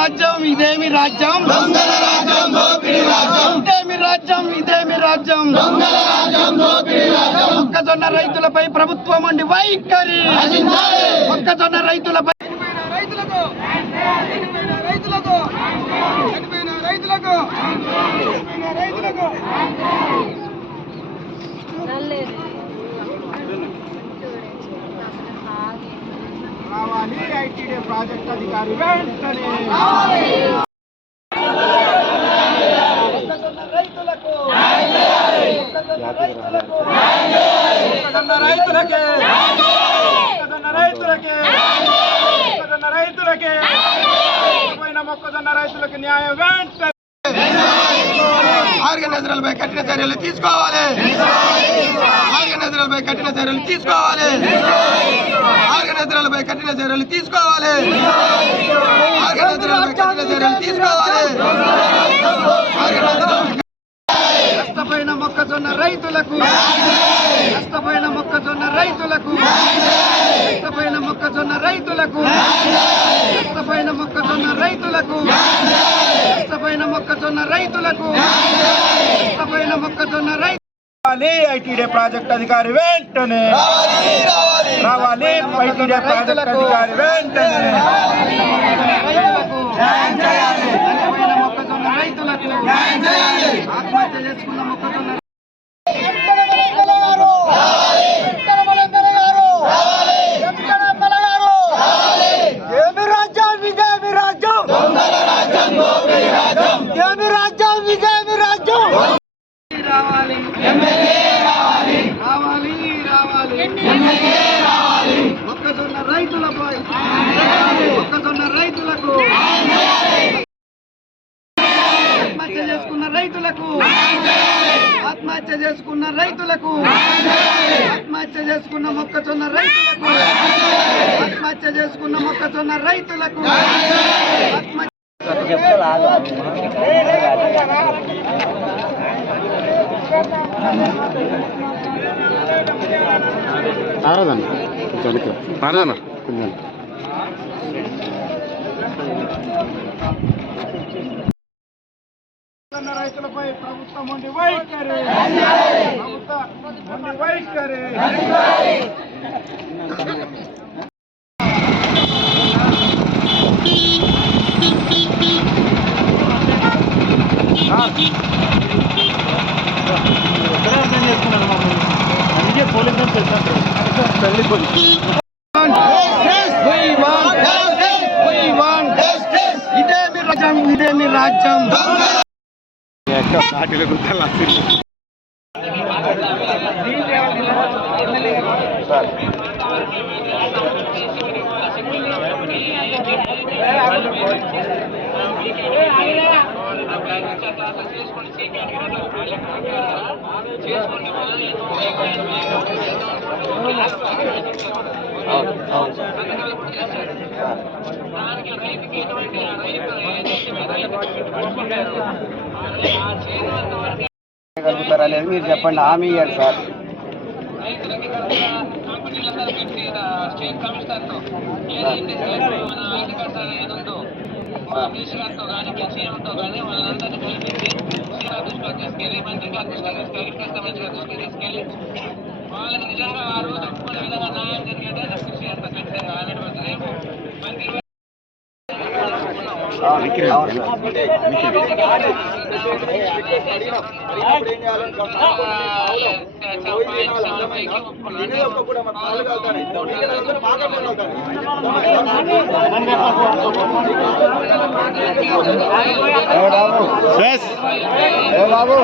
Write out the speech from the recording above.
రాజ్యం ఇదేమి రాజ్యం దొంగల రాజ్యం దోపిడీ రాజ్యం ఇదేమి రాజ్యం ఇదేమి రాజ్యం దొంగల రాజ్యం దోపిడీ రాజ్యం మొక్కజొన్న రైతులపై ప్రభుత్వం ఉండి వైఖరి మొక్కజొన్న రైతులపై రావాలి ఐటీడీ ప్రాజెక్ట్ అధికారి వెంటనే మొక్కజొన్న రైతులకి న్యాయం వెంటనే ఆర్గనైజర్లపై కఠిన చర్యలు తీసుకోవాలి ఆర్గనైజర్లపై కఠిన చర్యలు తీసుకోవాలి ఆర్గనైజర్లపై కఠిన చర్యలు తీసుకోవాలి ఆర్గనైజర్లపై కఠిన చర్యలు తీసుకోవాలి నష్టపోయిన మొక్కజొన్న రైతులకు నష్టపోయిన మొక్కజొన్న రైతులకు నష్టపోయిన మొక్కజొన్న రైతులకు నష్టపోయిన మొక్కజొన్న రైతులకు నష్టపోయిన మొక్కజొన్న రైతులకు నష్టపోయిన మొక్కజొన్న రైతు ఐటీడీ ప్రాజెక్ట్ అధికారి వెంటనే రావాలి ఐటీడీ ప్రాజెక్ట్ అధికారి వెంటనే మొక్కజొన్న రైతులకు ఆత్మహత్య చేసుకున్న మొక్కజొన్న రావాలి రావాలి రావాలి మొక్కజొన్న రైతులపై మొక్కజొన్న రైతులకు ఆత్మహత్య చేసుకున్న రైతులకు ఆత్మహత్య చేసుకున్న రైతులకు ఆత్మహత్య చేసుకున్న మొక్కజొన్న రైతులకు ఆత్మహత్య చేసుకున్న మొక్కజొన్న రైతులకు రైతులపై ప్రభుత్వం ఉండి వైఖరి ప్రభుత్వం ఉండి వైఖరి ఇదేమి రాజ్యం కలుగుతారా లేదు మీరు చెప్పండి, హామీ ఇవ్వండి సార్. వాళ్ళకి నిజంగా ఆ రోజు ఒప్పుకునే విధంగా న్యాయం జరిగేదే కృషి చేస్తా ఖచ్చితంగా బాబు